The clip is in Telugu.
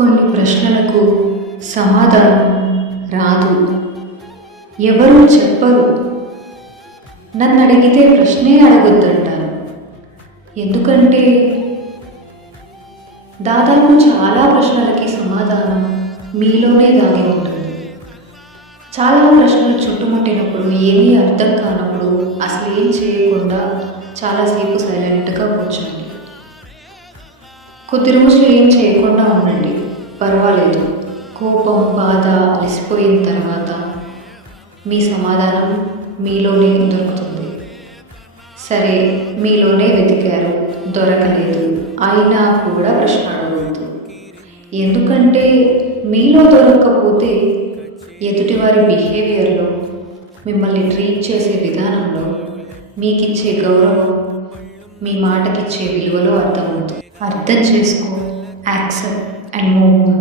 కొన్ని ప్రశ్నలకు సమాధానం రాదు, ఎవరూ చెప్పరు. నన్ను అడిగితే ప్రశ్నే అడగొద్దంటారు. ఎందుకంటే దాదాపు చాలా ప్రశ్నలకి సమాధానం మీలోనే దాగి ఉంటుంది. చాలా ప్రశ్నలు చుట్టుముట్టినప్పుడు, ఏమీ అర్థం కానప్పుడు అసలు ఏం చేయకుండా చాలాసేపు సైలెంట్గా కూర్చోండి. కొద్ది రోజులు ఏం చేయకుండా ఉండండి, పర్వాలేదు. కోపం, బాధ అలసిపోయిన తర్వాత మీ సమాధానం మీలోనే దొరుకుతుంది. సరే, మీలోనే వెతికారు, దొరకలేదు, అయినా కూడా ప్రశ్న అడగవద్దు. ఎందుకంటే మీలో దొరకకపోతే ఎదుటివారి బిహేవియర్లో, మిమ్మల్ని ట్రీట్ చేసే విధానంలో, మీకిచ్చే గౌరవం, మీ మాటకిచ్చే విలువలో అర్థమవుతుంది. అర్థం చేసుకో, యాక్సెప్ట్ అండ్ మూవ్.